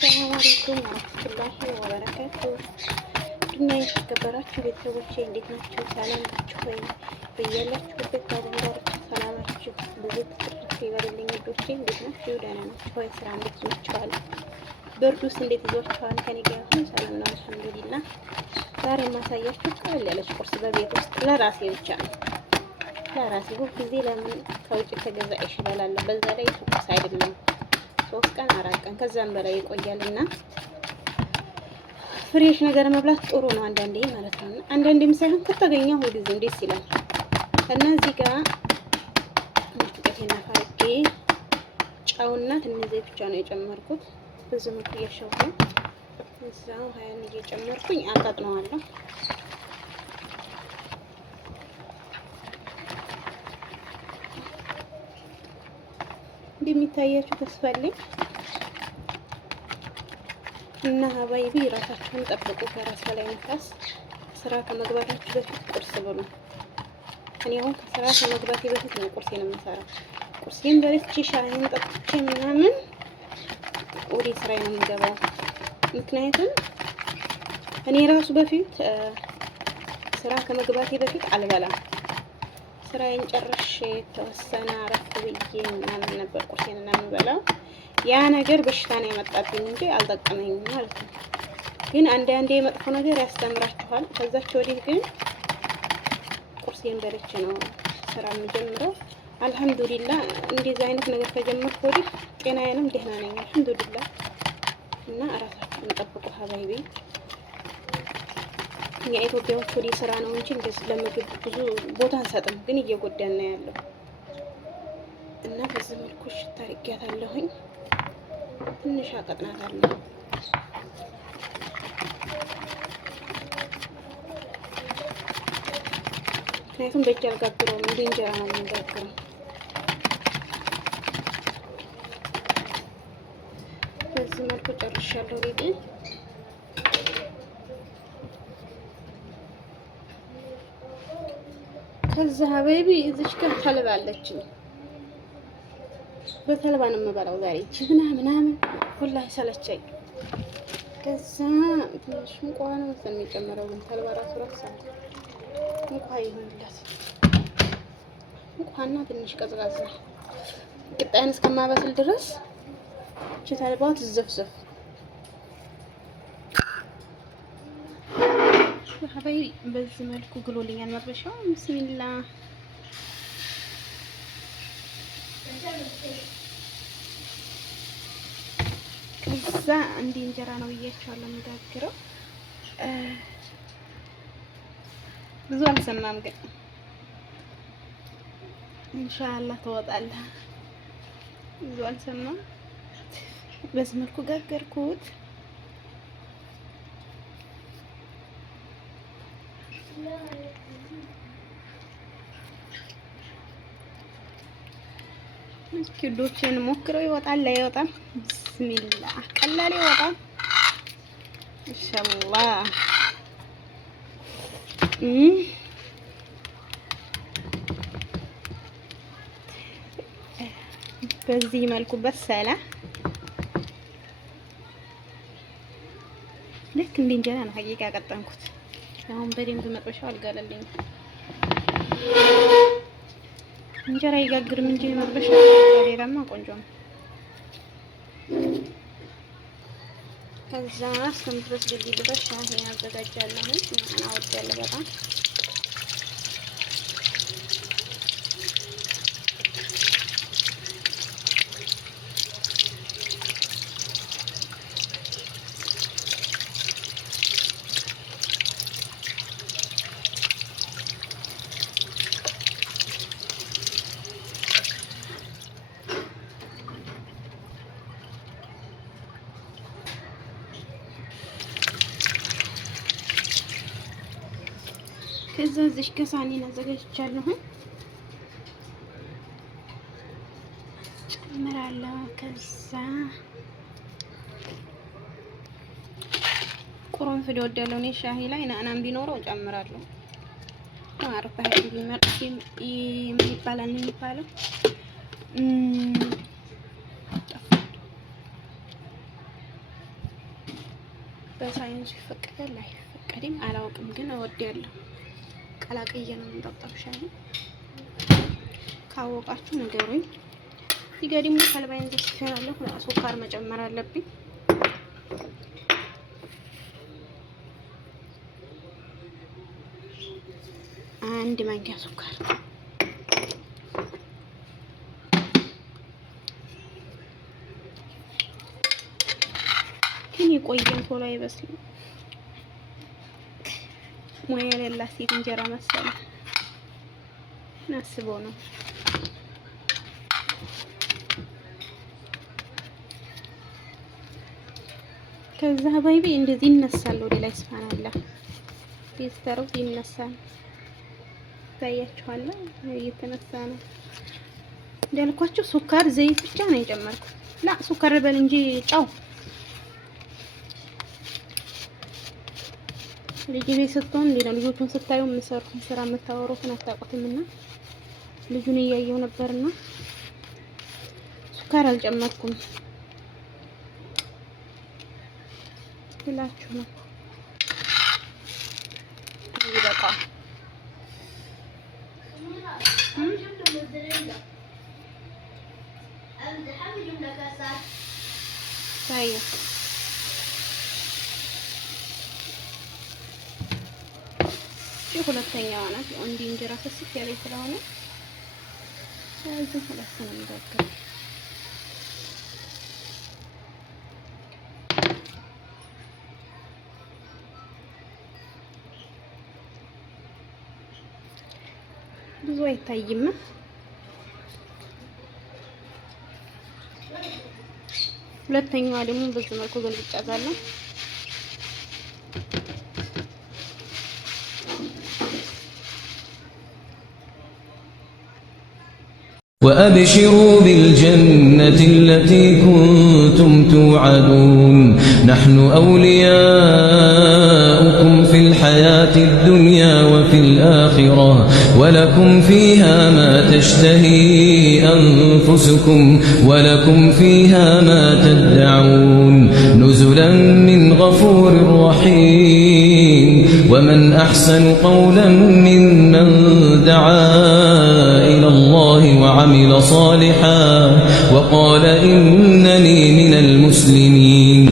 ሰላም አለይኩም ወራህመቱላሂ ወበረካቱ። ድና የተከበራችሁ ቤተሰቦቼ እንዴት ናችሁ? ሰላም ናችሁ ወይ? በያላችሁበት ዓለም ዳርቻ ሰላማችሁ ብዙ ትርፍ ይበልልኝ። ልጆቼ እንዴት ናችሁ? ደህና ናችሁ ወይ? ስራ እንዴት ይዟችኋል? ብርዱስ እንዴት ይዟችኋል? ከኔ ጋር አሁን ሰላም ነው አልሐምዱሊላህ። ዛሬ የማሳያችሁ ቀለል ያለች ቁርስ በቤት ውስጥ ለራሴ ብቻ ነው። ለራሴ ሁል ጊዜ ለምን ከውጭ ተገዛ ይሻላል። በዛ ላይ ቁርስ አይደለም 3 ቀን 4 ቀን ከዛም በላይ ይቆያልና ፍሬሽ ነገር መብላት ጥሩ ነው አንዳንዴ ማለት ነው። አንዳንዴም ሳይሆን ከተገኘ ሁሉ ጊዜ ደስ ይላል። እና እዚህ ጋር ጥቂትና ፋርጌ ጫውና ትንሽ ዘይት ብቻ ነው የጨመርኩት። ብዙ መልኩ እያሸው ነው። እዛው ሀያን እየጨመርኩኝ አጣጥነዋለሁ። እንደሚታያችሁ ተስፋ አለኝ። እና ሀባይቢ ራሳችሁን ጠብቁ። ከራስ በላይ ነፋስ። ስራ ከመግባታችሁ በፊት ቁርስ ብሉ። እኔ አሁን ከስራ ከመግባቴ በፊት ነው ቁርሴን የምሰራው። ቁርሴን በልቼ ሻይን ጠጥቼ ምናምን ወደ ስራዬ ነው የምገባው። ምክንያቱም እኔ ራሱ በፊት ስራ ከመግባቴ በፊት አልበላም። ስራዬን ጨርሼ ተወሰነ አረፍ ብዬ ምናምን ነበር ቁርሴን የምበላው። ያ ነገር በሽታ ነው ያመጣብኝ እንጂ አልጠቀመኝም ማለት ነው። ግን አንዳንዴ መጥፎ ነገር ያስተምራችኋል። ከዛች ወዲህ ግን ቁርሴን በልቼ ነው ስራ የምጀምረው። አልሐምዱሊላህ እንደዚህ አይነት ነገር ከጀመርኩ ወዲህ ጤናዬንም ደህና ነኝ አልሐምዱሊላህ። እና እራሳችሁን ጠብቁ ሀባይቢ። እኛ ኢትዮጵያዎች ወዲህ ስራ ነው እንጂ እንደዚህ ለምግብ ብዙ ቦታ አንሰጥም፣ ግን እየጎዳን ነው ያለው። እና በዚህ መልኩ ሽታ አድርጊያታለሁኝ። ትንሽ አቀጥናታለሁ። ምክንያቱም በእጅ አልጋግረውም፣ እንደ እንጀራ ነው የምጋግረው። በዚህ መልኩ ጨርሻለሁ ቤቴ። ከዛ ሀበይቢ እዚች ጋር ተልባ አለችኝ። በተልባ ነው የምበላው ዛሬ። ጅብና ምናምን ወላሂ ሰለቸኝ። ከዛ ትንሽ እንኳን ነው የሚጨምረው፣ ግን ተልባ ራሱ እንኳን ይሁንላት እንኳንና ትንሽ ቀዝቃዛ ቅጣይን እስከማበስል ድረስ እቺ ተልባው ትዘፍዘፍ። ሀበይ በዚህ መልኩ ግሎልኛል መጥበሻው። ቢስሚላ ከዛ እንደ እንጀራ ነው ብያቸዋለሁ የምጋግረው። ብዙ አልሰማም፣ ግን ኢንሻአላህ ትወጣለህ። ብዙ አልሰማም። በዚህ መልኩ ጋገርኩት። ኪዶችን ሞክረው ይወጣል አይወጣም? ቢስሚላህ ቀላል ይወጣል ኢንሻአላህ። በዚህ መልኩ በሰለ። ልክ እንደ እንጀራ ነው ሀቂቃ ያቀጠንኩት። አሁን በደንብ መጥበሻው አልጋለልኝም። እንጀራ ይጋግርም እንጂ መጥበሻ ሌላማ ቆንጆ ነው። ከዛ እስከምትበስ ግቢ ድረስ ሻሂ አዘጋጃለሁ። እና ወዳለ በጣም ከዛ እዚህ ከሳኔን አዘጋጅቻለሁ ጨምራለሁ። ከዛ ቁርንፍድ ወደለው እኔ ሻሂ ላይ ናናም ቢኖረው ጨምራለሁ። አረፋ ሄዲ ምን ይባላል የሚባለው በሳይንስ ይፈቀዳል አይፈቀድም አላውቅም፣ ግን እወዳለሁ። ቀላቅዬ ነው የምጠጣው ሻይ። ካወቃችሁ ንገሩኝ። እዚህ ጋር ደግሞ ከልባይን ተስፈራለሁ። ሱካር መጨመር አለብኝ። አንድ ማንኪያ ሱካር ግን የቆየን ቶሎ አይበስልም። ሙያ የሌላት ሴት እንጀራ መሰለ ናስበው ነው። ከዛ ባይቢ እንደዚህ ይነሳል ወደ ላይ ስፋናላ ይስተሩት ይነሳል። ታያችኋል እየተነሳ ነው እንዳልኳችሁ። ሱካር ዘይት ብቻ ነው የጨመርኩት። ላ ሱካር በል እንጂ ጫው ልጅ ቤት ስትሆን እንዴት ነው ልጆቹን ስታዩ የምሰሩትን ስራ የምታወሩትን አታውቁትምና ልጁን እያየው ነበርና ሱካር አልጨመርኩም ይላችሁ ነው። ይበቃ ታየ ሁለተኛዋ ናት። እንዲህ እንጀራ ስስት ያለ ስለሆነ ስለዚህ ሁለት ነው የሚጋገረው። ብዙ አይታይም። ሁለተኛዋ ደግሞ በዚህ መልኩ ገልብጫታለሁ። وأبشروا بالجنة التي كنتم توعدون نحن أولياؤكم في الحياة الدنيا وفي الآخرة ولكم فيها ما تشتهي أنفسكم ولكم فيها ما تدعون نزلا من غفور رحيم ومن أحسن قولا ممن دعا إلى الله وعمل صالحا وقال إنني من المسلمين.